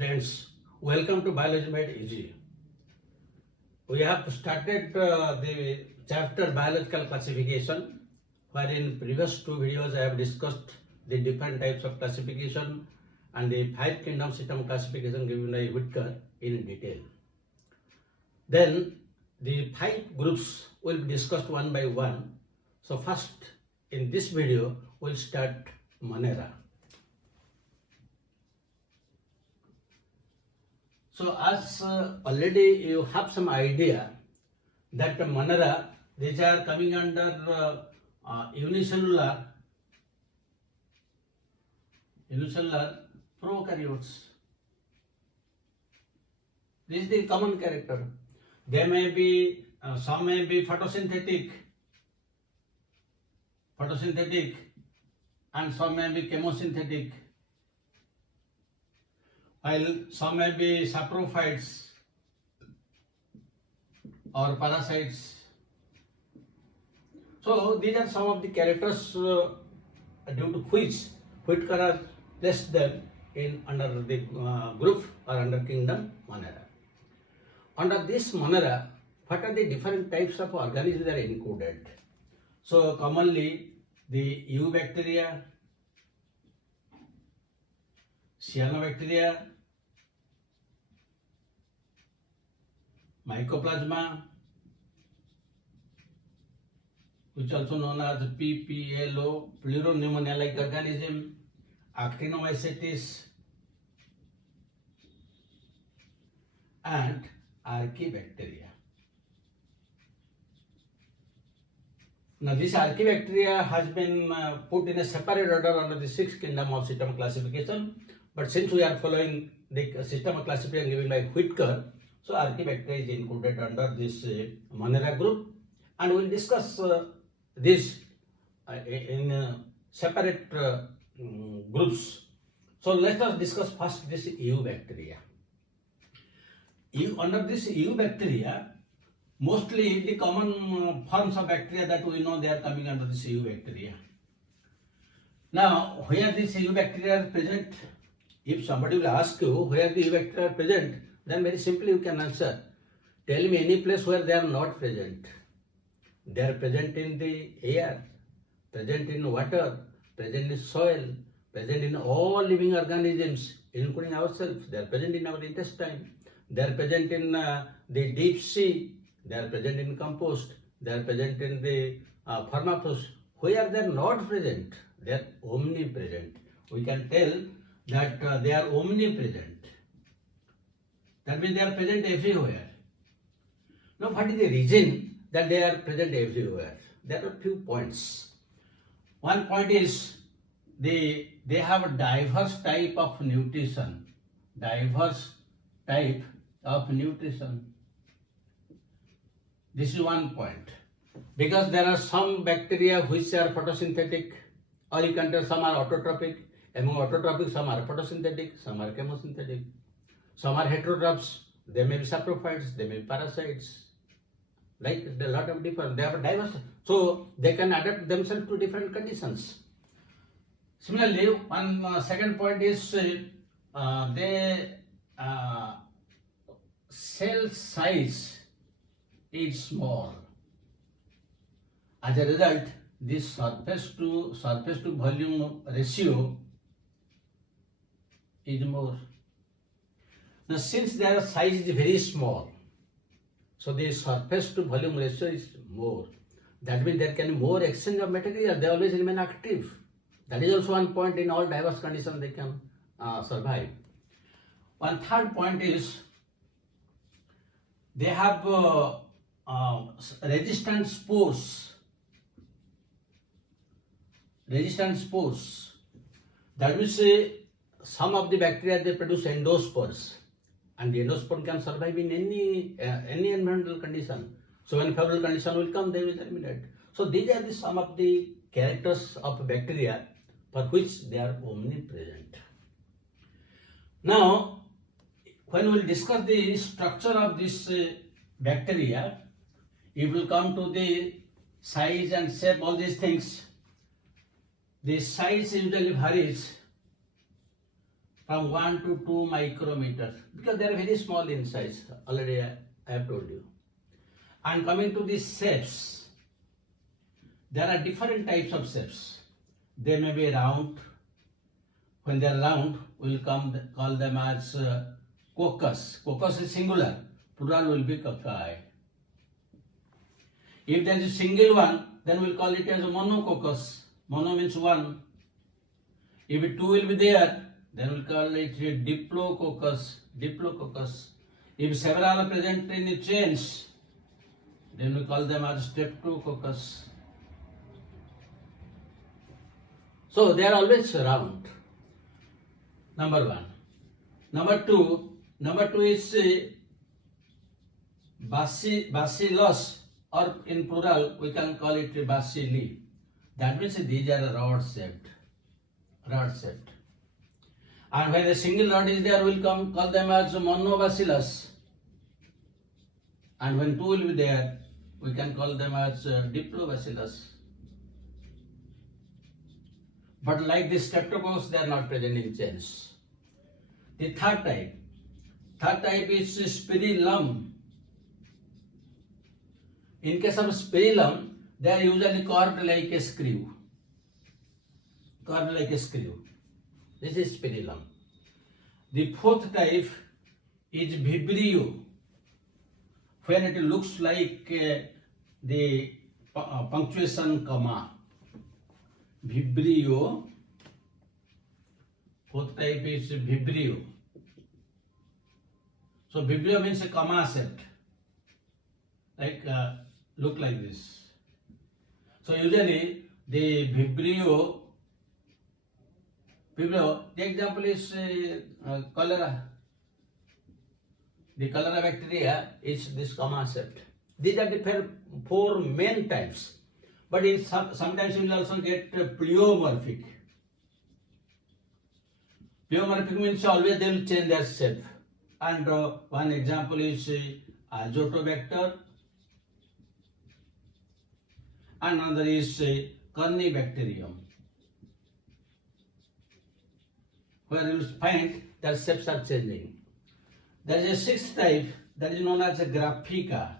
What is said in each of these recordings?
Friends, welcome to Biology Made Easy. We have started the chapter Biological Classification, where in previous two videos I have discussed the different types of classification and the 5 kingdom system classification given by Whitaker in detail. Then the 5 groups will be discussed one by one. So first, in this video, we'll start MONERA. So as already you have some idea that the MONERA, these are coming under unicellular prokaryotes. This is the common character. They may be, some may be photosynthetic, and some may be chemosynthetic, while some may be saprophytes or parasites. So these are some of the characters due to which Whitaker has placed them in under the group or under kingdom MONERA. Under this MONERA, what are the different types of organisms that are included? So commonly the eubacteria, cyanobacteria, mycoplasma, which also known as PPLO, pleuropneumonia-like organism, actinomycetes, and archaebacteria. Now this archaebacteria has been put in a separate order under the 6th kingdom of system classification, but since we are following the system of classification given by Whitaker, so archaebacteria is included under this MONERA group, and we will discuss this in separate groups. So let us discuss first this eubacteria. Under this eubacteria, mostly the common forms of bacteria that we know, they are coming under this eubacteria. Now, where these eubacteria are present, if somebody will ask you where the eubacteria are present, then very simply you can answer. Tell me any place where they are not present. They are present in the air, present in water, present in soil, present in all living organisms, including ourselves. They are present in our intestine. They are present in the deep sea. They are present in compost. They are present in the permafrost. Where they are not present, they are omnipresent. We can tell that they are omnipresent. That means they are present everywhere. Now, what is the reason that they are present everywhere? There are few points. One point is they have a diverse type of nutrition. This is one point. Because there are some bacteria which are photosynthetic, or you can tell some are autotrophic. Among autotrophic, some are photosynthetic, some are chemosynthetic. Some are heterotrophs, they may be saprophytes, they may be parasites. Like a lot of different, they have a diverse, so they can adapt themselves to different conditions. Similarly, one second point is they cell size is small. As a result, this surface to volume ratio is more. Now, since their size is very small, so the surface to volume ratio is more. That means there can be more exchange of material. They always remain active. That is also one point. In all diverse conditions they can survive. One third point is they have resistant spores. That means some of the bacteria, they produce endospores. And the endospore can survive in any environmental condition. So when favorable condition will come, they will eliminate. So these are some of the characters of bacteria for which they are omnipresent. Now, when we will discuss the structure of this bacteria, it will come to the size and shape, all these things. The size usually varies from 1 to 2 micrometer because they are very small in size. Already I have told you. And coming to these shapes, there are different types of shapes. They may be round. When they are round, we will call them as coccus. Coccus is singular. Plural will be cocci. If there is a single one, then we will call it as a monococcus. Mono means one. If two will be there, then we will call it a diplococcus. Diplococcus. If several are present in a chains, then we call them as streptococcus. So they are always round. Number one. Number two is bacillus, or in plural we can call it bacilli. That means these are rod shaped. And when a single rod is there, we will call them as monobacillus. And when two will be there, we can call them as diplobacillus. But like this streptococcus, they are not present in chains. The third type is spirillum. In case of spirillum, they are usually curved like a screw. This is spirillum. The fourth type is vibrio, when it looks like the punctuation comma. Vibrio. Fourth type is vibrio. So vibrio means a comma shaped, like look like this. So usually the vibrio, the example is cholera. The cholera bacteria is this comma shaped. These are the four main types. But sometimes you will also get pleomorphic. Pleomorphic means always they will change their shape. And one example is azotobacter. Another is corynebacterium, where you will find their shapes are changing. There is a sixth type that is known as a graphica.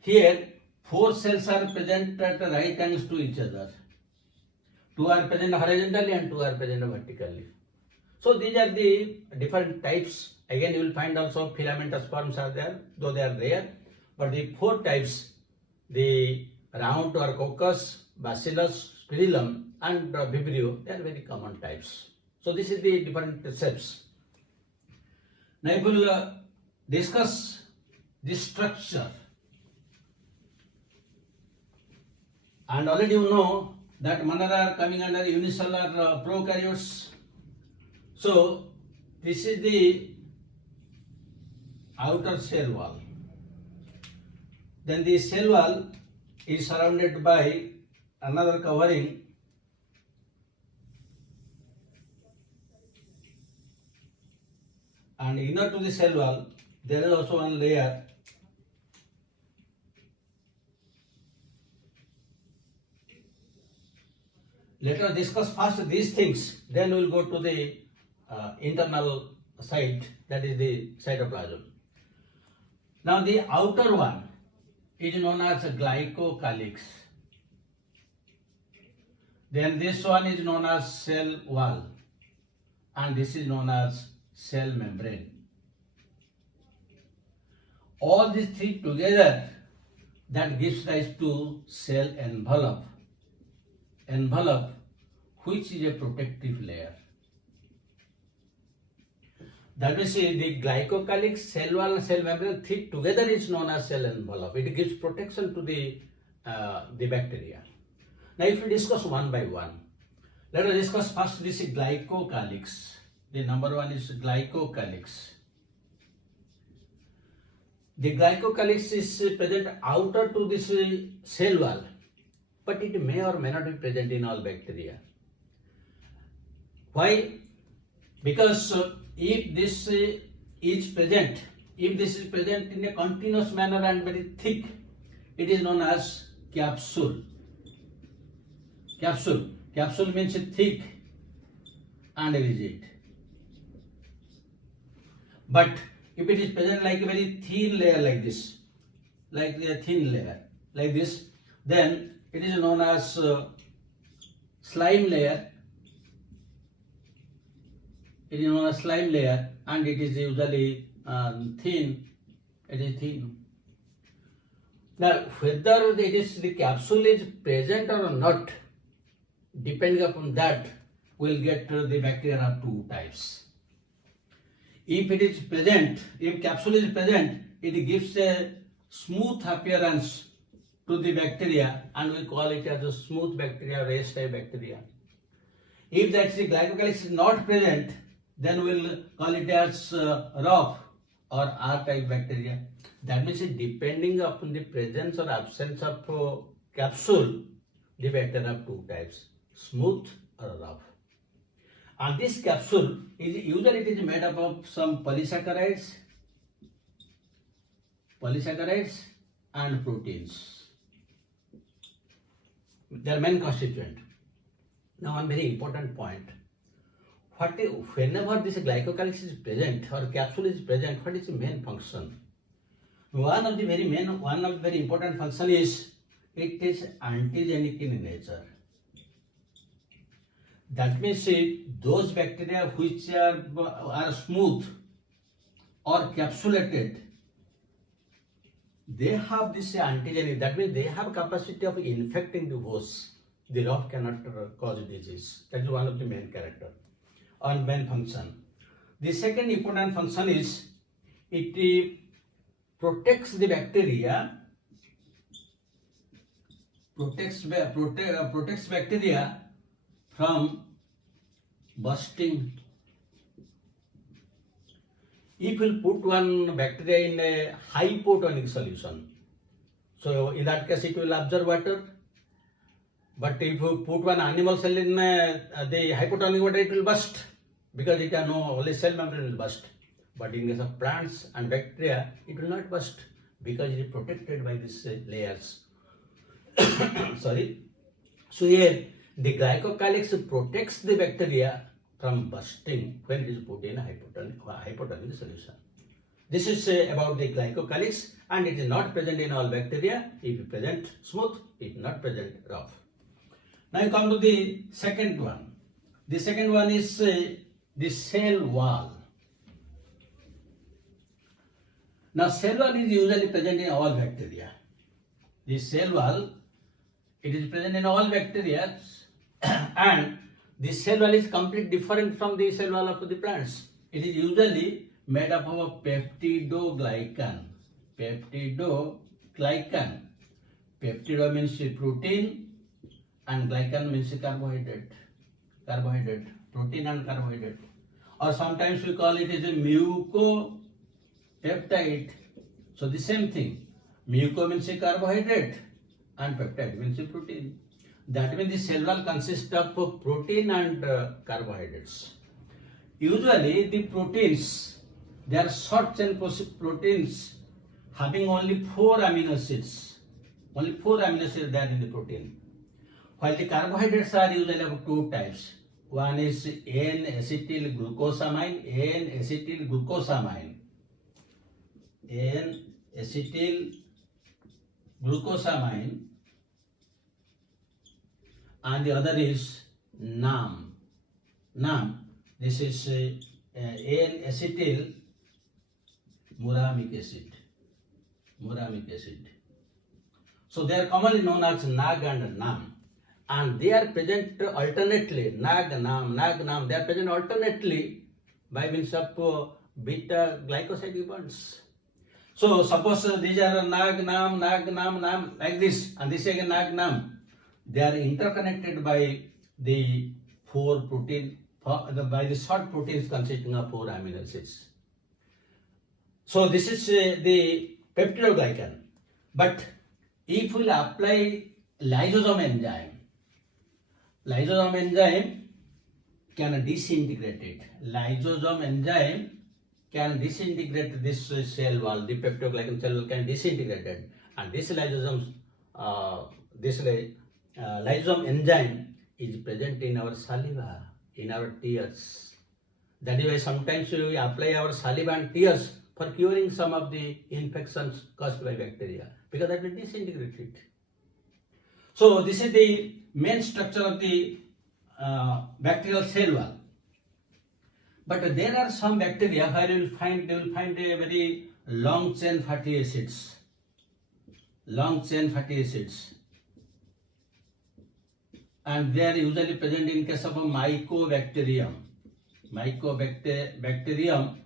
Here, 4 cells are present at right angles to each other. 2 are present horizontally and 2 are present vertically. So these are the different types. Again, you will find also filamentous forms are there, though they are rare. But the 4 types, the round or coccus, bacillus, spirillum, and vibrio, they are very common types. So this is the different shapes. Now we will discuss the structure. And already you know that Monera are coming under unicellular prokaryotes. So this is the outer cell wall. Then the cell wall is surrounded by another covering, and inner to the cell wall there is also one layer Let us discuss first these things, then we will go to the internal side, that is the cytoplasm. Now the outer one is known as glycocalyx. Then this one is known as cell wall, and this is known as cell membrane. All these three together, that gives rise to cell envelope. Envelope, which is a protective layer. That means the glycocalyx, cell wall and cell membrane, three together is known as cell envelope. It gives protection to the bacteria. Now if we discuss one by one, let us discuss first this glycocalyx. The number one is glycocalyx. The glycocalyx is present outer to this cell wall, but it may or may not be present in all bacteria. Why? Because if this is present in a continuous manner and very thick, it is known as capsule. Capsule means thick. and rigid. But if it is present like a very thin layer like this, like a thin layer like this, then it is known as slime layer. It is known as slime layer, and it is usually thin. It is thin. Now, whether the capsule is present or not, depending upon that, we'll get the bacteria of two types. If it is present, if capsule is present, it gives a smooth appearance to the bacteria, and we call it as a smooth bacteria or S-type bacteria. If that the glycocalyx is not present, then we'll call it as rough or R-type bacteria. That means depending upon the presence or absence of capsule, the bacteria have two types, smooth or rough. And this capsule is usually it is made up of some polysaccharides and proteins. They are main constituent. Now, one very important point. Whenever this glycocalyx is present or capsule is present, what is the main function? One of the very important function is it is antigenic in nature. That means those bacteria which are smooth or capsulated, they have this antigenic. That means they have capacity of infecting the host. The rough cannot cause disease. That is one of the main character or main function. The second important function is it protects the bacteria. Protects bacteria from bursting. If you put one bacteria in a hypotonic solution, so in that case it will absorb water. But if you put one animal cell in the hypotonic water, it will burst because it has no only cell membrane will burst. But in case of plants and bacteria, it will not burst because it is protected by these layers. Sorry. So here the glycocalyx protects the bacteria from bursting when it is put in a hypotonic solution. This is about the glycocalyx, and it is not present in all bacteria. If it present smooth, if not present rough. Now you come to the second one. The second one is the cell wall. Now cell wall is usually present in all bacteria. The cell wall, it is present in all bacteria, and the cell wall is completely different from the cell wall of the plants. It is usually made up of a peptidoglycan. Peptido means protein and glycan means carbohydrate. Protein and carbohydrate. Or sometimes we call it as a mucopeptide. So the same thing. Muco means a carbohydrate and peptide means a protein. That means the cell wall consists of protein and carbohydrates. Usually the proteins, they are short chain proteins having only 4 amino acids. Only 4 amino acids there in the protein. While the carbohydrates are usually of two types. One is N-acetylglucosamine, and the other is NAM. This is N-acetylmuramic acid. So they are commonly known as NAG and NAM. And they are present alternately, NAG, NAM, they are present alternately by means of beta glycoside bonds. So suppose these are NAG, NAM, like this, and this again NAG, NAM. They are interconnected by the by the short proteins consisting of 4 amino acids. So this is the peptidoglycan. But if we apply lysosome enzyme can disintegrate it. Lysosome enzyme can disintegrate this cell wall. The peptidoglycan cell wall can disintegrate it, and this lysosome enzyme is present in our saliva. in our tears. That is why sometimes we apply our saliva and tears for curing some of the infections caused by bacteria, because that will disintegrate it. So this is the main structure of the bacterial cell wall. But there are some bacteria where you will find a very long chain fatty acids. Long chain fatty acids. And they are usually present in case of a mycobacterium. Mycobacterium,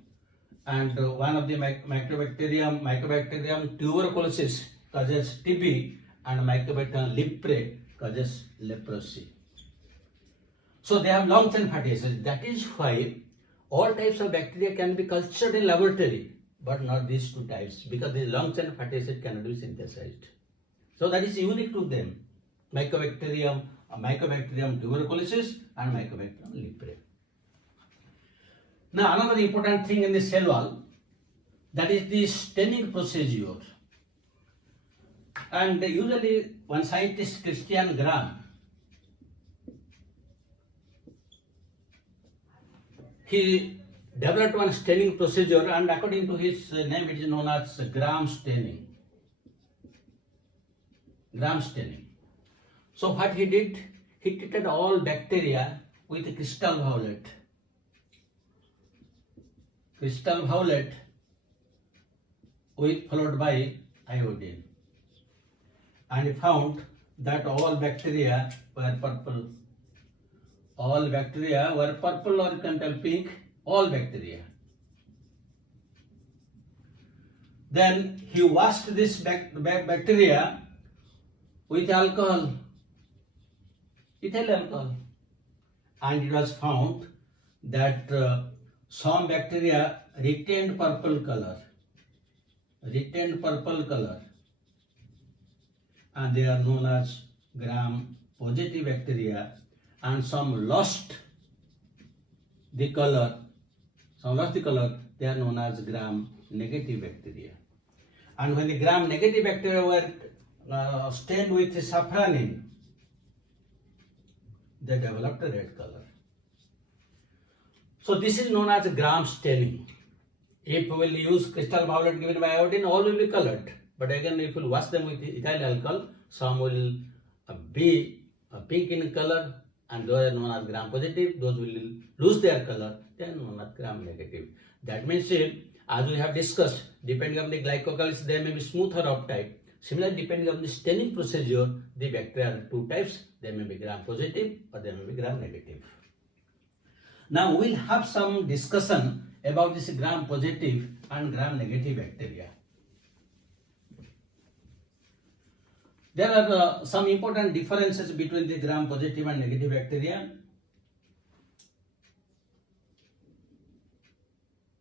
and one of the mycobacterium tuberculosis causes TB, and mycobacterium leprae causes leprosy. So they have long chain fatty acids. That is why all types of bacteria can be cultured in laboratory, but not these two types, because the long chain fatty acid cannot be synthesized. So that is unique to them. Mycobacterium tuberculosis and mycobacterium leprae. Now another important thing in the cell wall, that is the staining procedure. And usually one scientist, Christian Graham, he developed one staining procedure, and according to his name it is known as Gram staining. Gram staining. So what he did, he treated all bacteria with crystal violet. Crystal violet followed by iodine. And he found that all bacteria were purple. All bacteria were purple, or you can tell pink, all bacteria. Then he washed this bacteria with alcohol, ethyl alcohol, and it was found that some bacteria retained purple color, and they are known as gram positive bacteria, and some lost the color, they are known as gram negative bacteria. And when the gram negative bacteria were stained with safranin, they developed a red color. So this is known as gram staining. If we will use crystal violet given by iodine, all will be colored. But again, if we will wash them with ethyl alcohol, some will be pink in color, and those are known as gram positive. Those will lose their color, they are known as gram negative. That means, as we have discussed, depending on the glycocalyx, they may be smooth or rough type. Similarly, depending on the staining procedure, the bacteria are two types. They may be gram positive or they may be gram negative. Now we will have some discussion about this gram positive and gram negative bacteria. There are some important differences between the gram positive and negative bacteria.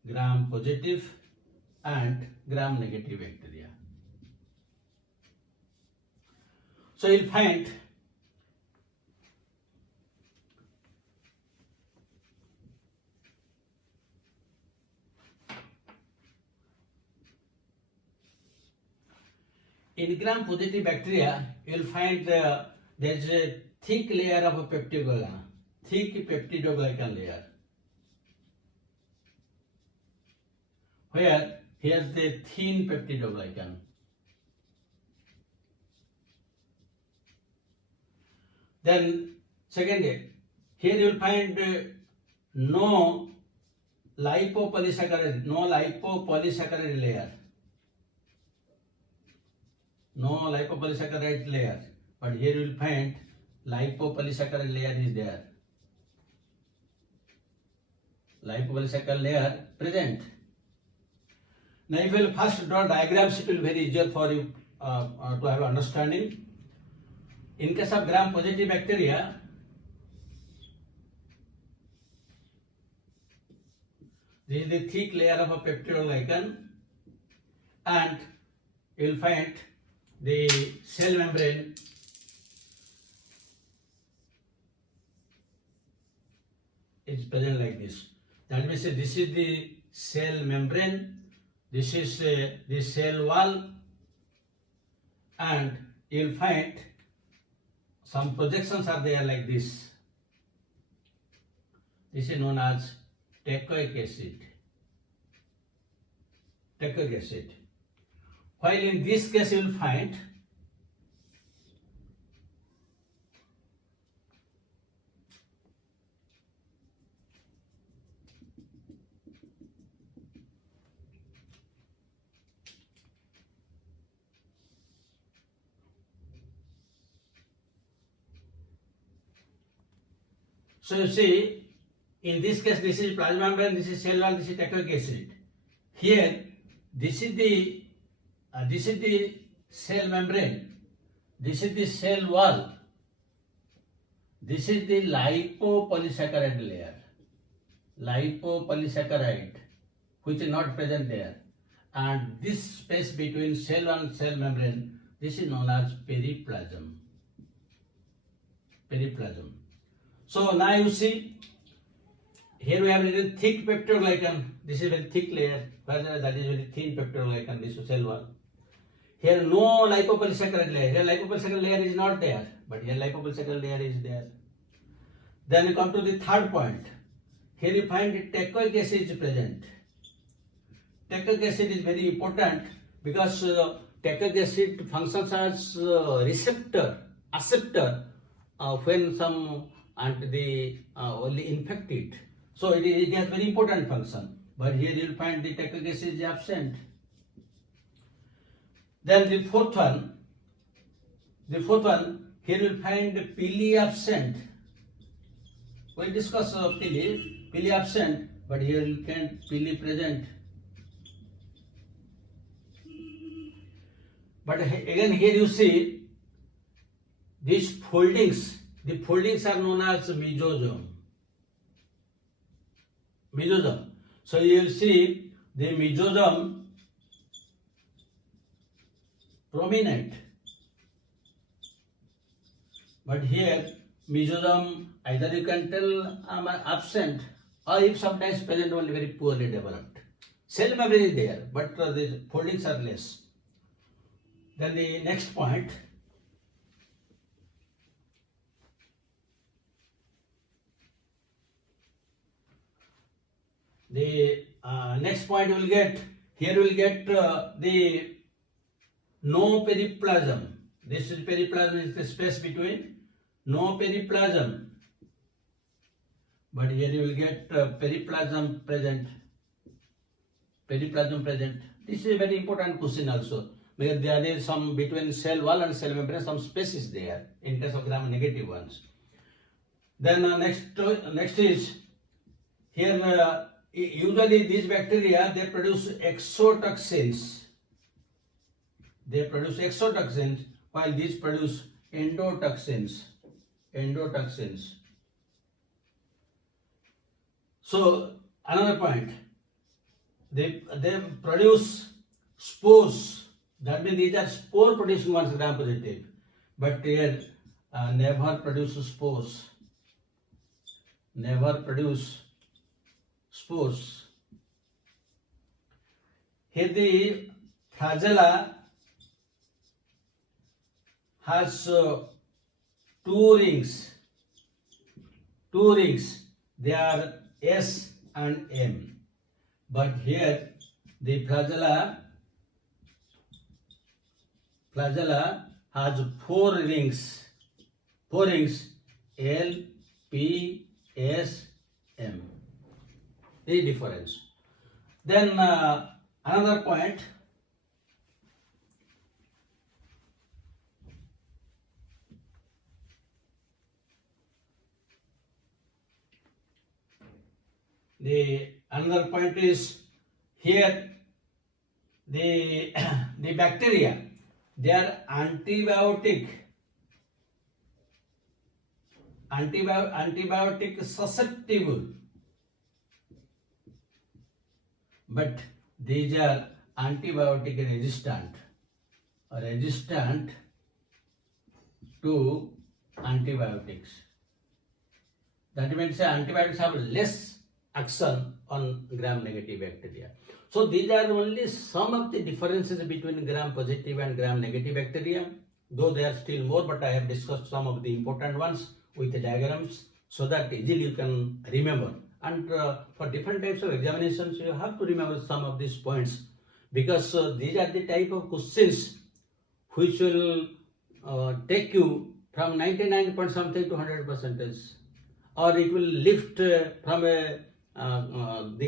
Gram positive and gram negative bacteria. So you'll find in gram positive bacteria, you'll find there is a thick layer of a peptidoglycan, layer. Where here's the thin peptidoglycan. Then secondly, here you will find no lipo-polysaccharide layer. No lipo-polysaccharide layer, but here you will find lipo-polysaccharide layer is there. Lipo-polysaccharide layer present. Now if you will first draw diagrams, it will be very easier for you to have understanding. In case of gram positive bacteria, this is the thick layer of a peptidoglycan, and you will find the cell membrane is present like this. That means this is the cell membrane, this is the cell wall, and you will find some projections are there like this. This is known as teichoic acid. Teichoic acid. While in this case you will find so you see, in this case, this is plasma membrane, this is cell wall, this is teichoic acid. Here, this is the cell membrane, this is the cell wall, this is the lipo-polysaccharide layer, lipo-polysaccharide, which is not present there, and this space between cell and cell membrane, this is known as periplasm. Periplasm. So now you see, here we have a little thick peptidoglycan. This is very thick layer, whereas that is very thin peptidoglycan. This is cell wall. Here no lipopolysaccharide layer. Here lipopolysaccharide layer is not there, but here lipopolysaccharide layer is there. Then you come to the third point. Here you find teichoic acid is present. Teichoic acid is very important because teichoic acid functions as receptor, acceptor when some only infected. So it has very important function. But here you will find the teichoic acid is absent. Then the fourth one, here you will find pili absent. We discuss pili absent, but here you can pili present. But again here you see these foldings. The foldings are known as mesosome. Mesosome. So you will see the mesosome prominent. But here mesosome either you can tell absent, or if sometimes present, only very poorly developed. Cell membrane is there, but the foldings are less. Then the next point. The next point you will get, here you will get the no periplasm. This is periplasm, is the space between no periplasm. But here you will get periplasm present. Periplasm present. This is a very important question also, because there is some between cell wall and cell membrane, some space is there in case of gram-negative ones. Then next is here. Usually these bacteria, they produce exotoxins. They produce exotoxins, while these produce endotoxins. Endotoxins. So another point, they produce spores. That means these are spore producing ones, gram positive. But here never produce spores. Never produce spores. Here the flagella has two rings. They are S and M. But here the flagella has four rings. L, P, S, M. The difference. Then another point, is here the bacteria, they are antibiotic susceptible, but these are antibiotic resistant to antibiotics. That means antibiotics have less action on gram-negative bacteria. So these are only some of the differences between gram-positive and gram-negative bacteria, though there are still more, but I have discussed some of the important ones with the diagrams. so that easily you can remember. And for different types of examinations, you have to remember some of these points, because these are the type of questions which will take you from 99 point something to 100%, or it will lift from the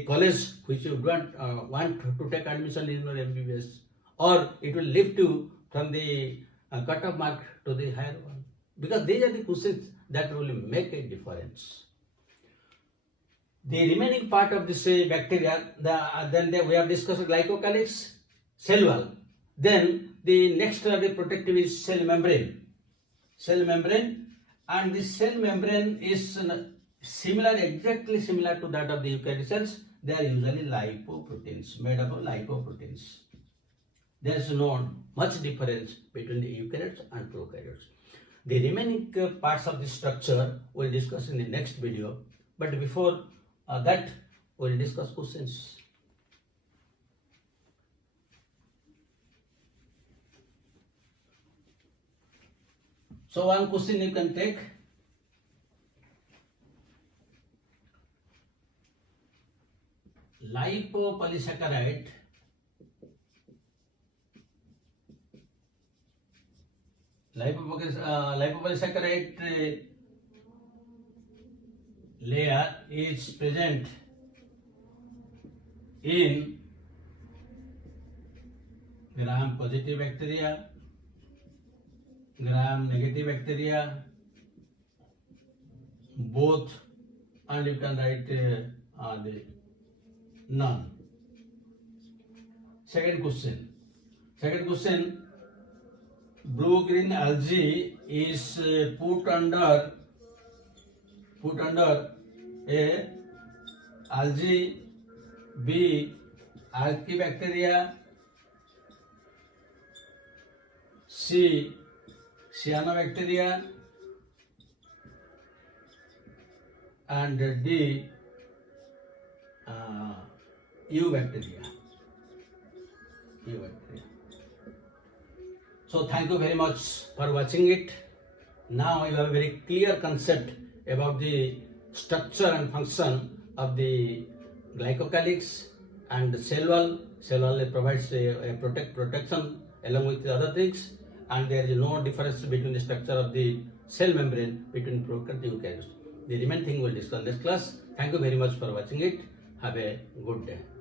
college which you don't want to take admission in your MBBS, or it will lift you from the cut-off mark to the higher one, because these are the questions that will make a difference. The remaining part of this bacteria, we have discussed glycocalyx, cell wall. Then the next the protective is cell membrane. Cell membrane, and this cell membrane is similar, exactly similar to that of the eukaryotic cells. They are usually lipoproteins, made up of lipoproteins. There is no much difference between the eukaryotes and prokaryotes. The remaining parts of the structure we will discuss in the next video. But before that, we will discuss questions. So one question you can take. Lipo-polysaccharide lipo-polysaccharide layer is present in gram positive bacteria, gram negative bacteria, both, and you can write the none. Second question, blue-green algae is put under A, algae, B, archaebacteria, C, cyanobacteria, and D, eubacteria. So thank you very much for watching it. Now you have a very clear concept about the structure and function of the glycocalyx and cell wall. Cell wall provides a protection along with the other things, and there is no difference between the structure of the cell membrane between prokaryotes and eukaryotes. The remaining thing we will discuss in this class. Thank you very much for watching it. Have a good day.